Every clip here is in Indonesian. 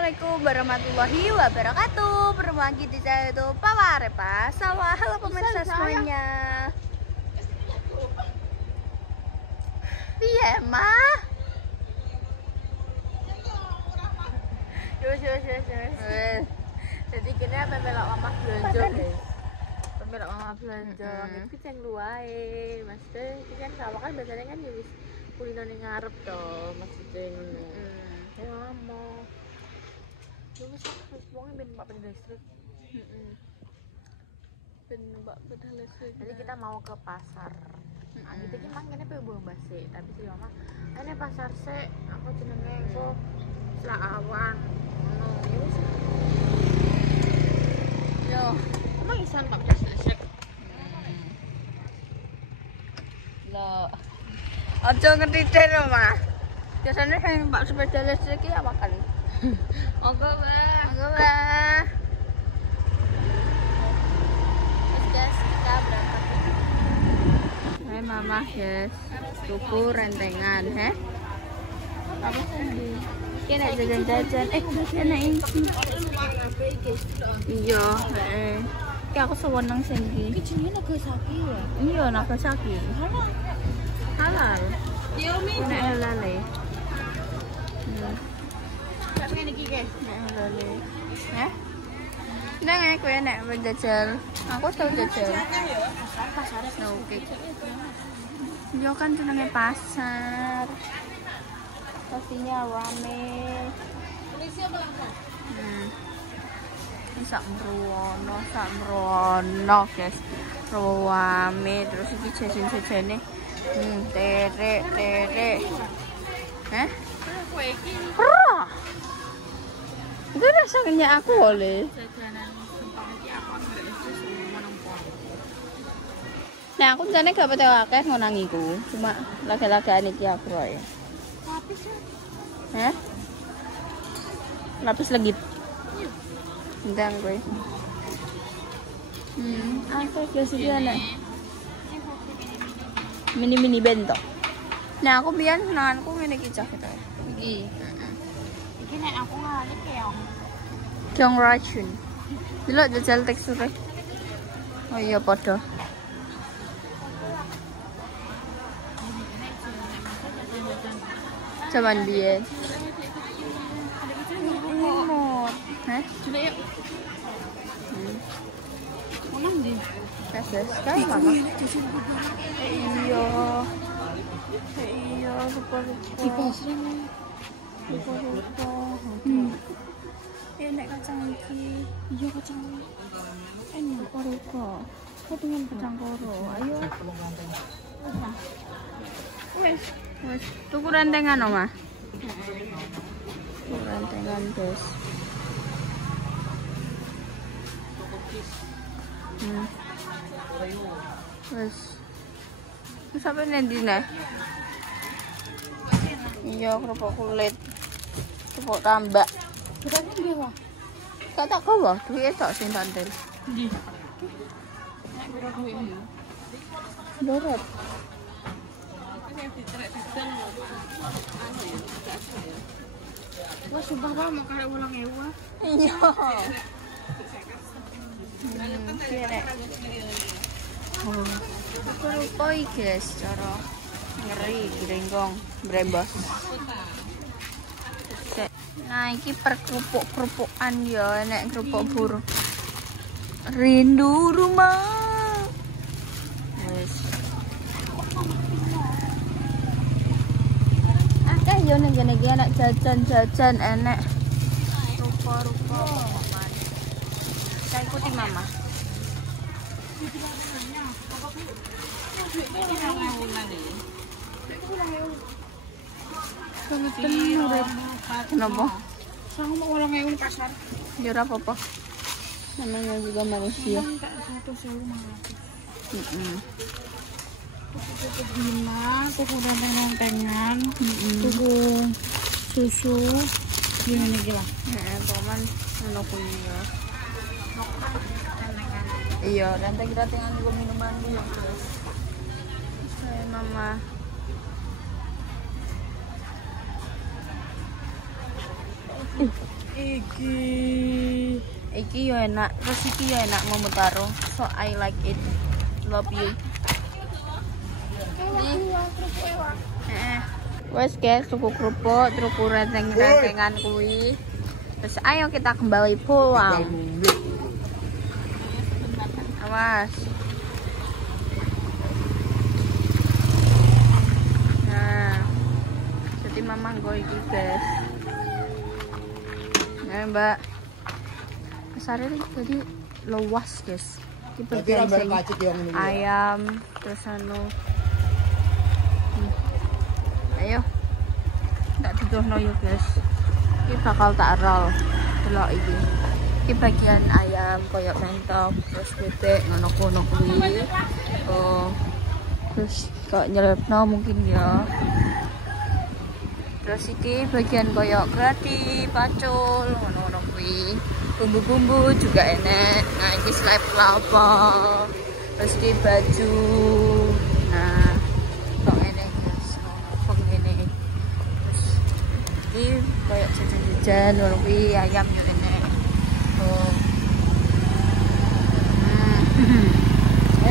Assalamualaikum warahmatullahi wabarakatuh. Bertemu lagi di channel itu Papa Repa Sawah. Halo pemirsa semuanya. Iya mah. Yus. Jadi kini apa melok mama belanja deh. Melok mama belanja. Iki ceng luae, Mas teh. Iki kan sawah kan biasanya kan ya wis kulino ning ngarep to, maksudnya ngono. Ayo mama. Wis wong ben Mbak Beda Listrik. Ben Mbak Beda Listrik. Jadi kita mau ke pasar. Nah, kita ki mangkene pe buang basi, tapi si mama, "Ini pasar sik, aku jenenge engko Selawan." Ngono, ya wis. Yo, emang isan Mbak Beda Listrik. Loh. Aja ngetite lho, Mas. Biasanya yang Mbak sepeda listrik ya makan. Oke, Mbak. Guys, kita berangkat. Hai Mama, guys. Tuku rentengan, he? Apa sih? Kena jajan-jajan. Kena ini. Iya, Kayak aku sewenang sing iki. Iki jenenge Nagasaki ya? Iya, Nagasaki. Halal. Nek halal e. Ngene iki, guys. Nek halal e. Heh? Nang kowe nek menjajal. Aku tau jajal. Pasar oke. Yo kan jenenge pasar. Pastinya rame. Polisi apa langsung? Ini sak mrono, guys. Rame terus iki jajan-jajane. Terek. Hah? Kowe iki. Itu rasanya aku oleh. Nah, aku jane gak pete akeh ngonang iku. Cuma lagi-lagian iki aku roe. Lapis. Hah? Lapis legit. Ndang kowe. Aku guys iki ana. Mini bento. Nah, aku biyen senenganku ngene iki cah gitu. Iki. Iki nek aku ngali keong racun. Delok jajal teksture. Oh iya padha. Zaman biyen. Hah? Coba yuk. Mana ndi? Kasih sekali Mama. Iya, lupa. Enak kacang iki. Iya kacang. Enak rupa. Kok pengen kacang koro. Ayo. Wes. Tuku rentengan Oma. Tuku rentengan, guys. Wes. Wis sampe nendi nah? Iya, kerupuk kulit. Kerupuk tambak. Berarti ndi wae? Gak tak gawa, duwe tok sing tantel. Ndi? Nek piro duwe? Dorot. Wah, sumpah Pak, mau kare 8.000. Iya. Aku lupa guys, cara ngeri grenggong brembos. Nah, ini kerupuk-kerupukan ya, nek kerupuk burung. Rindu rumah. Wes. Akeh yo ning kene iki anak jajan-jajan enek. Rupa-rupa. Saya ikuti Mama. Kenapa? Sama mau 8.000 pasar. Ya ora apa-apa. Namanya juga manusia. Tuku gimana? Tuku rentengan, tuku susu. Gimana gila? Teman ono kuliah. Iya, rentengan juga minuman dulu. Saya Mama. Iki yo enak, terus iki yo enak Momotaro. So I like it. Love you. Wes guys, tuku kerupuk, tuku renteng-rentengan kuwi. Terus ayo kita kembali pulang. Awas. Nah, jadi mama nggo iki guys. Nah mbak, kesarnya tadi luas guys. Ini bagian ayam, terus anu. Ayo, tak tuduhno yuk guys. Ini bakal tak roll. Delok iki. Ini bagian ayam koyok mentok, terus bebek ngono kono kuwi. Oh. Terus kok nyelepno mungkin ya. Terus iki bagian koyok grati, pacul, ngono-ngono kuwi. Bumbu-bumbu juga enak. Nah, iki selai kelapa. Terus iki baju. Nah, kok enak guys. Kok ngene. Terus iki koyok jajan-jajan, ngono kuwi ayam yo enak. Oh.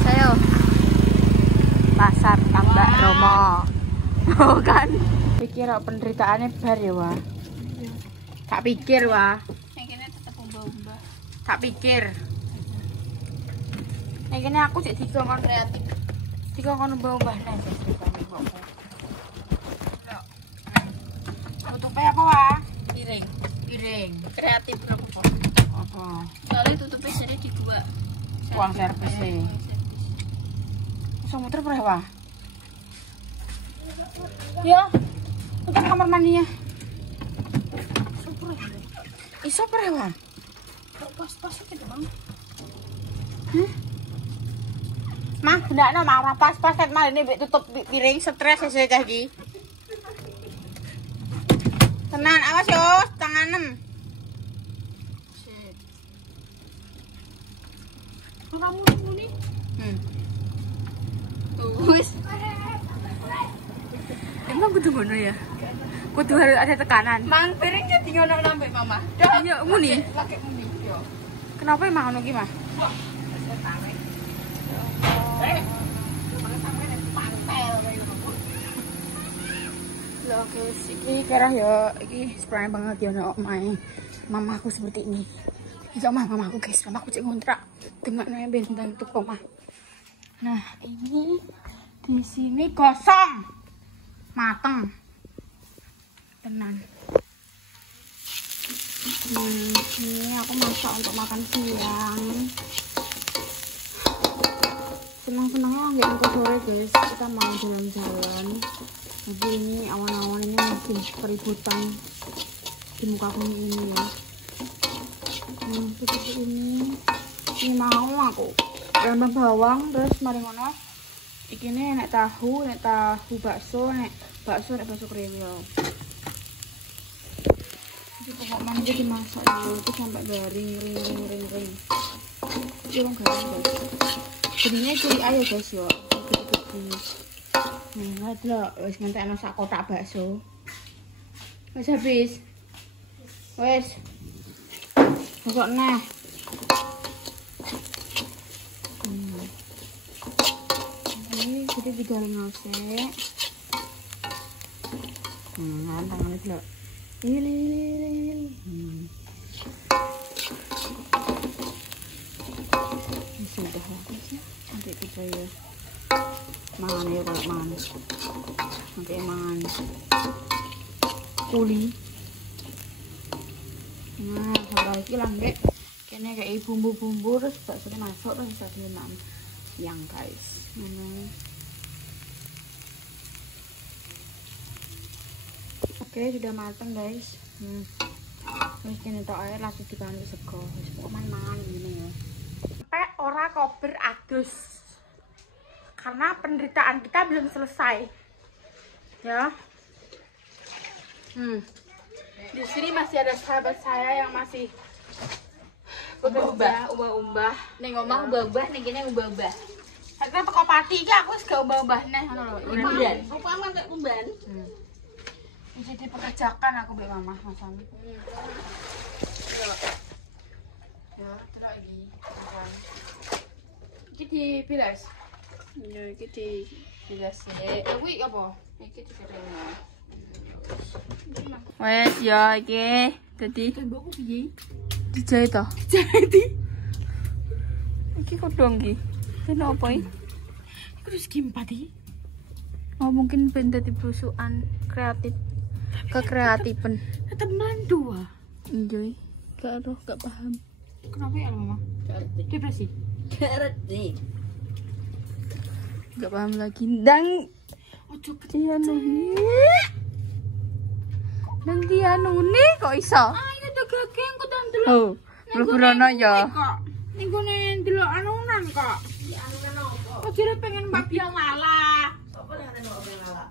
Saya pasar Kang Mbak Romo. Oh kan. Pikir penderitaannya bar ya, Wah. Tak pikir, Wah. Yang kene tetep umbah-umbah. Tak pikir. Nek kene aku sik dikongkon kreatif. Dikongkon umbah-umbah nang ceritane kok. Lho. Tutupe apa, Wah? Piring. Piring. Kreatif dong. Apa? Soalnya tutupnya jadi di dua. Uang servis e. Iso muter berapa, Wah? Ya. Untuk kamar mandi ya. Iso berapa? Pas-pas gitu, Bang. Mah, ndakno mah ora pas-pas ket mari nek tutup piring stres sesuk iki. Tenan, awas yo, tangan 6. Kamu muni. Wis. Emang kudu ngono ya? Kudu harus ada tekanan. Mang piring jadi ngono nambah Mama. Iya, muni. Lagi muni yo. Kenapa emang ngono ki, Mah? Loh guys, ini kerah ya, ini sebenarnya banget ya nak omae mamaku seperti ini. Ini mamaku guys, mamaku cek ngontrak dengan nanya bentang untuk omah. Nah ini di sini kosong, mateng, tenang. Ini aku masak untuk makan siang. Senang-senangnya nggak ke sore guys, kita mau jalan-jalan. Jadi ini awan-awan ini masih keributan di muka bumi ini ya. Seperti ini mau aku rambah bawang terus mari ngono. Iki ini nek tahu bakso, nek bakso krim ya. Jadi pokoknya jadi dimasak dulu itu sampai garing ring. Jangan garing guys. Benine curi ayo guys yo. Nah, lho, wis ngentekno sak kotak bakso. Wis habis. Wis. Kok nah. Ini jadi digoreng osek. Tangan itu lho. Ini. Sudah habis ya. Nanti kita ya. Mangan ya kalau mangan nanti mangan kuli. Nah sampai lagi lah kayaknya kayak bumbu-bumbu terus baksonya masuk terus bisa dimakan yang guys. Oke sudah matang guys. Terus kini tok air langsung dibantu sego pokoknya mangan gini ya sampai ora kober adus karena penderitaan kita belum selesai ya. Di sini masih ada sahabat saya yang masih bekerja ubah-ubah Ning omah ubah-ubah ning kene ubah-ubah. Karena teko pati iki aku wis gak ubah-ubah neh ngono lho. Umban. Rupane mantek umban. Jadi dipekerjakan aku mbek Mama Mas. Ya, delok iki. Iki dibilas. Ya iki dibilas sik. Kuwi apa? Iki dikeringno. Wes ya iki dadi Tembokku piye? dijahit to. Jadi Iki kodong iki. Kene apa iki? iku wis gimpat iki. Oh mungkin ben dadi blusukan kreatif. Kekreatifan. Tetep mandu ah. Enjoy. Gak paham. Kenapa ya Mama? Depresi. Gak paham lagi. Dang Ojo Tianu Dang Tianu nih kok iso? ayo to gageng ku tak ndelok. Oh, mlebu ya. Ning gone ndelok anunan kok. Anunan opo? Kok jare pengen Mbak Biang lala. Sopo yang ada Mbak Biang lala?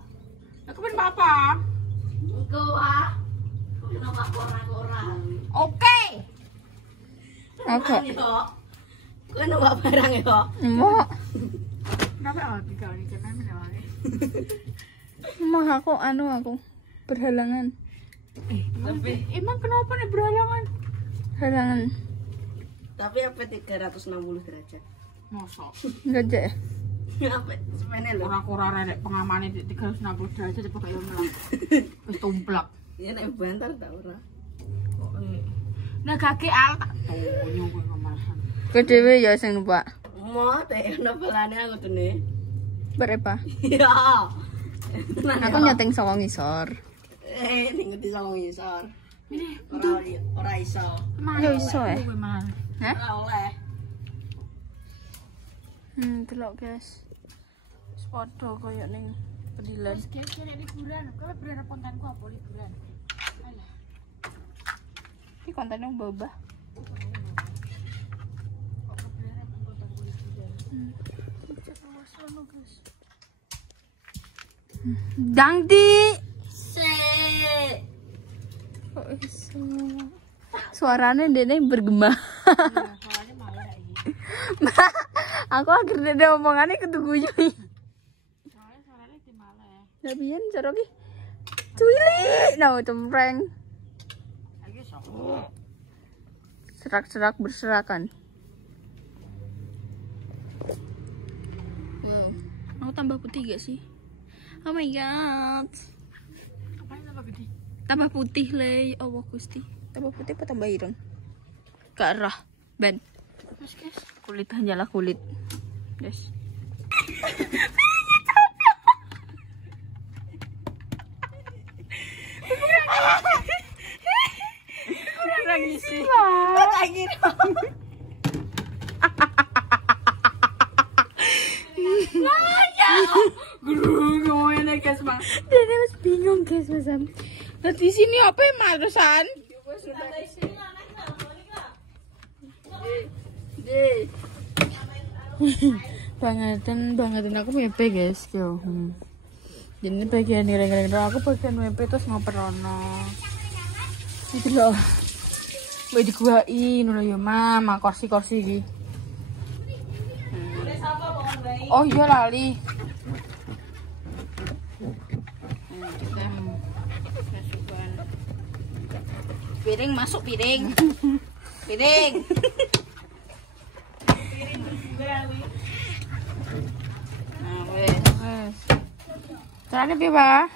Aku pengen apa? Engko ah. Kenapa ora? Oke. Oke. Kowe numpak barang ya. Mau Kenapa awak tiga ini cemen awake? aku berhalangan. Tapi emang kenapa nih berhalangan? Halangan. Tapi apa 360 derajat? Mosok. Enggak Apa semene lho. Ora-ora rek pengamane di 360 derajat cepet kaya melang. Wis tumplak. Ya nek bantal ta ora. Nah gage al tak tonyo kowe ngomalahan. Kowe dhewe ya sing numpak. Mo teh ono pelane aku tune. Berapa? Ya. Aku nyeteng saka ngisor. Ning ngerti sama ngisor. Ini Ora iso. Ya iso ya. kowe malah. Hah? Ora oleh. Delok guys. Wis padha koyo ning pedilan. Wis guys kene liburan. Kowe berharap kontenku apa liburan? Alah. Iki kontennya mbah-mbah. Dangdi. Kok iso? Suaranya dene bergema. Soalnya malah iki. Aku akhirnya dia omongannya ketuguyu. Soalnya suaranya di malah. Ya biyen cara ki. Cuili, no cempreng. Iki sok. Serak-serak berserakan. Wow, aku tambah putih gak sih? Oh my god. Apaan tambah gede? Tambah putih le, Allah Gusti. Tambah putih apa tambah ireng? Gak erah, ban. Mas guys. Kulit hanyalah kulit. Yes. Lagi sih. Lagi. Guru ngomongin guys bang. Dene wis bingung guys masam. Nah di sini apa marusan? bangetan aku mepe guys yo. Jadi bagian nireng-nireng aku bagian mepe terus ngoperono. Itu loh. Wih diguain udah ya mama kursi-kursi iki. Oh iya lali. Piring masuk piring. Piring. Nah, wes. Carane piye, Pak?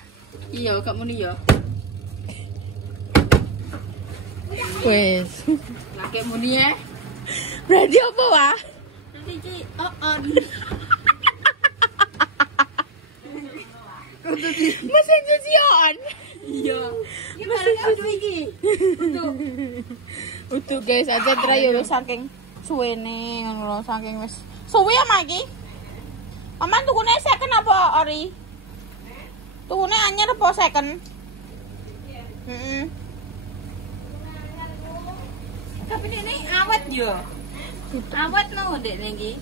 Iya, gak muni ya. Wes. Lah kayak muni ya. Berarti apa, Pak? Nanti iki on. Mesin cuci on. Iya. Iki barang kudu iki. Utuh guys, aja terayo wis saking suwene ngono lho, saking wis suwe ya maki. Paman tukune second apa ori? Tukune anyar apa second? Heeh. Tapi ini awet yo. Awet no dek iki.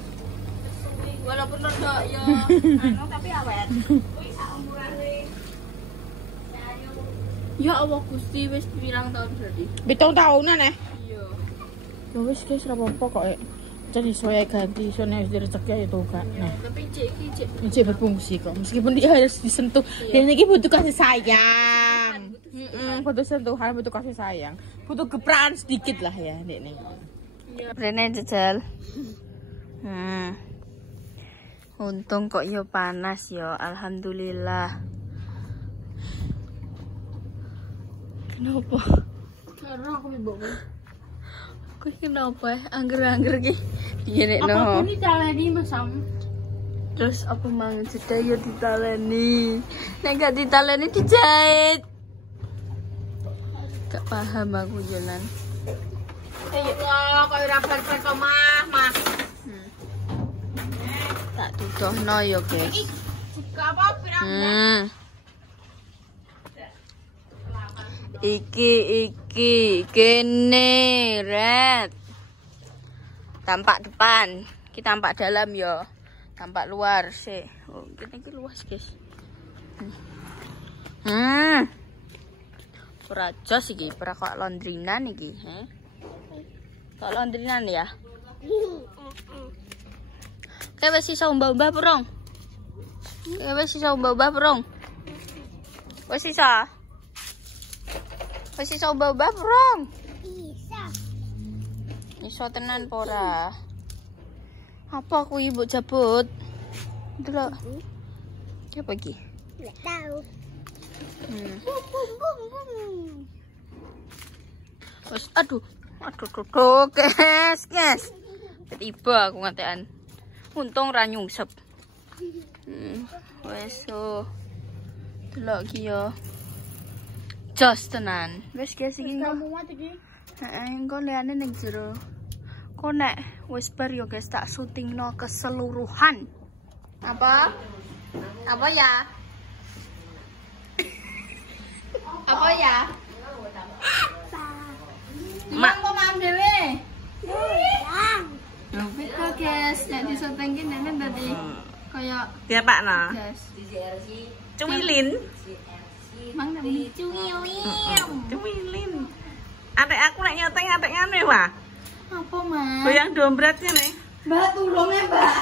Walaupun rada yo anu tapi awet. Ya Allah Gusti wis pirang tahun berarti? 7 tahunan Iya. Ya wis guys, ora apa-apa kok. Jadi saya ganti, soalnya wis rezeki itu kan. Nah, Tapi cek iki cek. ini berfungsi kok. Meskipun dia harus disentuh. Dan ini butuh kasih sayang. Butuh Butuh sentuhan, butuh kasih sayang, butuh gepraan sedikit lah ya, Dek nih. Rene jajal. Untung kok yo panas yo, alhamdulillah. Kenapa? Karena aku mibok. Kok kenapa? Angger-angger ki. Piye nek no? Apa ini taleni masam? Terus apa mang jeda yo ditaleni. Nek gak ditaleni dijahit. Gak paham aku jalan. Ya, kau rapat ke mah. Tak dudohno yo, guys. Juga apa pirang? Iki kene red. Tampak depan, kita tampak dalam yo. Tampak luar sih. Oh, kene iki luas, guys. Ora jos iki, ora kok laundrynan iki, Kok laundrynan ya? Kayak wis iso mbah-mbah perong. Kayak wis iso mbah-mbah perong. Wis iso. Wis iso mbah-mbah perong. Iso. Iso tenan apa ora? Apa kuwi mbok jabut? Delok. Apa iki? Nggak tahu. Wes aduh, guys. Tiba aku ngatean. Untung ra nyungsep. Wes so. Delok iki yo. Jos tenan. Wes guys iki engko. Engko liane ning jero. Kok nek wis bar yo guys tak syutingno keseluruhan. Apa? Apa ya? Apa ya? Mak kok mam dhewe? Beda guys, nek disyuting ki nenek tadi kayak Dia Pak nah. guys. Cuwilin. Mang namanya Cuwilin. Adek aku nek nyoteng adek ngene wah. apa mas? Goyang dompretnya nih. Mbak tulungnya mbak.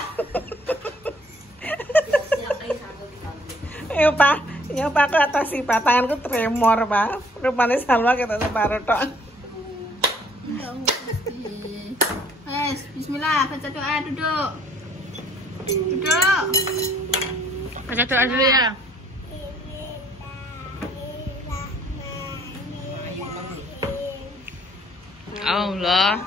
Ya Pak ke atas sih Pak, tanganku tremor Pak. Rupanya Salwa kita separuh tok. Wes, bismillah, baca doa duduk. Duduk. Baca doa dulu ya. Allah.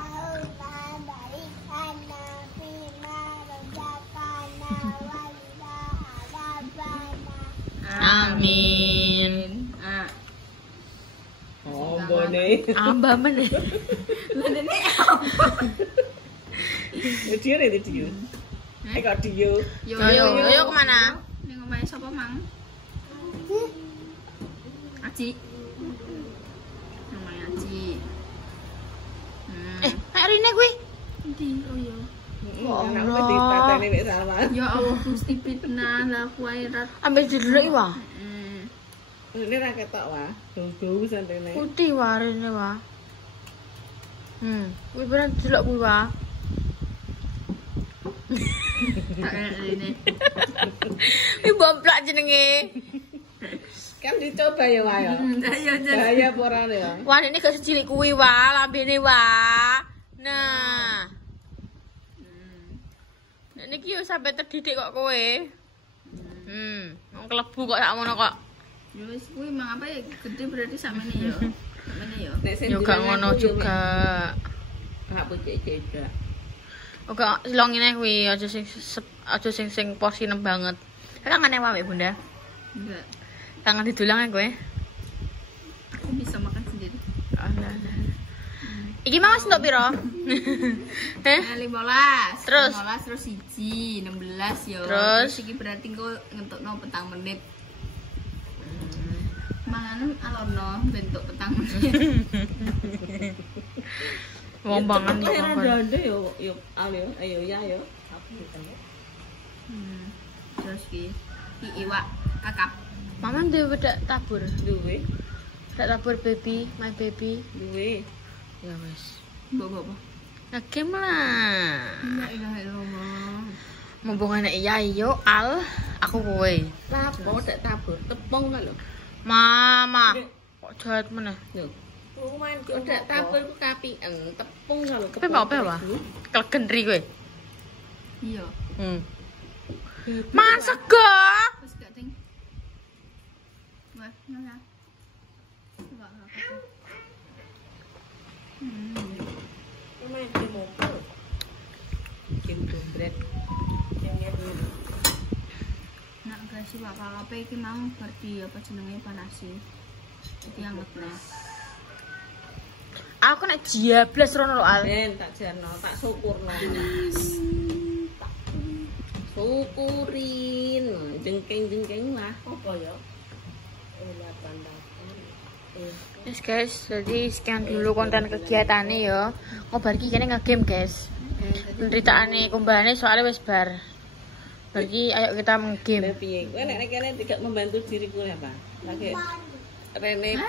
Amin. Oh, boleh. Amba meneh. Dia nih dia. Kok dia? Yo kemana? Ning omahe sapa, Mang? Aci. Omahe Aci. Hari ini kuwi. Endi? Oh iya. Anak di patene nek Salwa. Ya Allah Gusti pitnah lah kuairat. Ambil dulu wah. Ini ra ketok wah. Dudu santene. Putih warene wah. Kuwi beran delok kuwi wah. Tak ini. Kuwi bomplak jenenge. Kan dicoba ya wah ya. Ayo Bahaya apa ora ya? wah ini gak secilik kuwi wah, lambene wah. Nah. Nek niki yo sampe terdidik kok kowe. Wong klebu kok sak mono kok. Ya wis kuwi mang apa ya gede berarti sakmene yo. Sakmene yo. Yo gak ngono juga. Gak pucuk juga. Oke, silongine kuwi aja sing porsine banget. Kangen wae Bunda. Enggak. Kangen didulang kowe. Aku bisa makan sendiri. Iki mau entuk piro? Heh? 15. Terus 15 terus 1 16 yo. Terus iki berarti engko ngentukno petang menit. Mangan alorno bentuk petang menit. Wong bangan yo. Ada yo ayo ya yo. Terus ki iwak kakap. Mama duwe wedak tabur. Duwe. Wedak tabur baby, my baby. Duwe. Ya wis. Mbok apa? Ngegame lah. La ilaha illallah. Mumpung anak iya yo al, aku kowe. Lapo dak tabur, tepung kan lho. Mama. Kok jahat mana? Lho, Lumayan udah tabur ku kapian, tepung kalau Tapi mau apa ya? Kelegen ri kowe. Iya. Masak gak? Terus gak ting. Wah, mana? Coba aku. Lumayan dimopol. Gitu bread. Yang ini. Nak guys, sih Pak KKP iki mau berdi apa jenenge panasi. Iki anget nes. Aku nek jablas rono lho Al. Ben tak jarno, tak syukurno. Syukurin, jengking-jengking lah. Apa ya? Yes guys, jadi sekian dulu konten kegiatannya ya. Ngobar iki kene nge-game guys. Penderitaane kumbane soalnya wis bar. Bagi ayo kita nge-game. Piye? Kowe nek kene tidak membantu diriku ya, Pak. Lagi Rene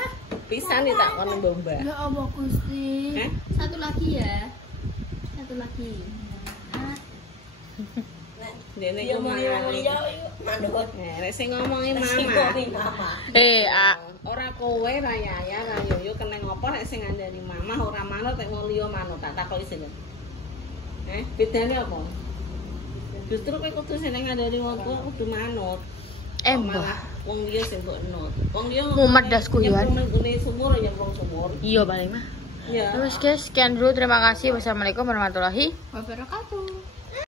pisan nih tak kono bomba. Ya Allah Gusti. Hah? Satu lagi ya. Satu lagi. Dene ku manut. Nek sing ngomongi mama. Ora kowe ra Yaya ra Yoyo kena ngopo nek sing ngandani mama ora manut nek wong liya manut tak takoki sing. Bedane apa? Justru kowe kudu sing ngandani wong tuwa kudu manut. Mbah. Wong liya sing mbok nut. Wong liya Mumet dasku ya. Ngene sumur nyemplung sumur. Iya paling mah. Ya. Terus guys, sekian dulu, terima kasih. Wassalamualaikum warahmatullahi Wabarakatuh.